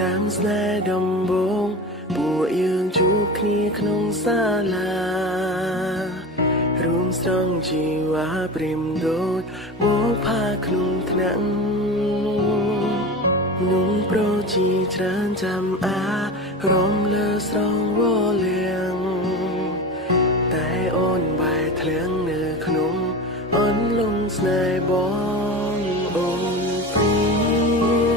ดังស្នេហ៍ដំបូងពួកយើងជួបគ្នាក្នុងសាលារួមស្រង់ជីវ៉ាព្រាមដូចបោកផាក្នុងថ្នាក់មនុស្សប្រុសជាច្រើនចាំអារំលើស្រងវលៀងតែអូនបែរធ្លាក់នៅក្នុងអន់លងស្នេហ៍បងអូនព្រៀ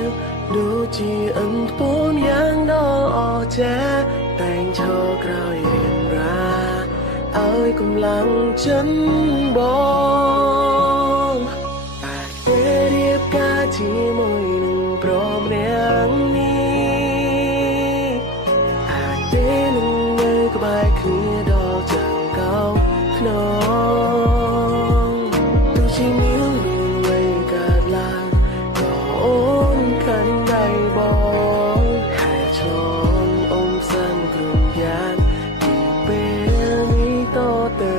បដូចជាអិនពូនយ៉ាងដ៏អស្ចារ្យតែងឈរក្រោយរៀនរាឲ្យកម្លាំងចិនបងអាចទេរៀបការជាមួយនឹងព្រមរាំងនេះអាចទេនឹងនៅក្បែរគ្នាដល់ចាំងកោខ្នងទោះជាមានរឿងអ្វីកើតឡើងក៏អូនកាន់ដៃបងហើយឆ្លងអមសានគ្រុំយ៉ាងពីពេលនេះតទៅ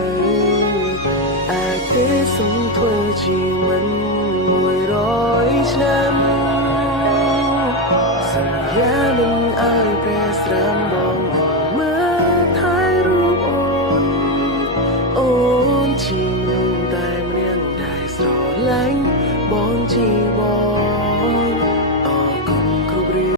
អាចទេសុំធ្វើជាមិន100ឆ្នាំសន្យាមិនឲ្យប្រែស្រាំបង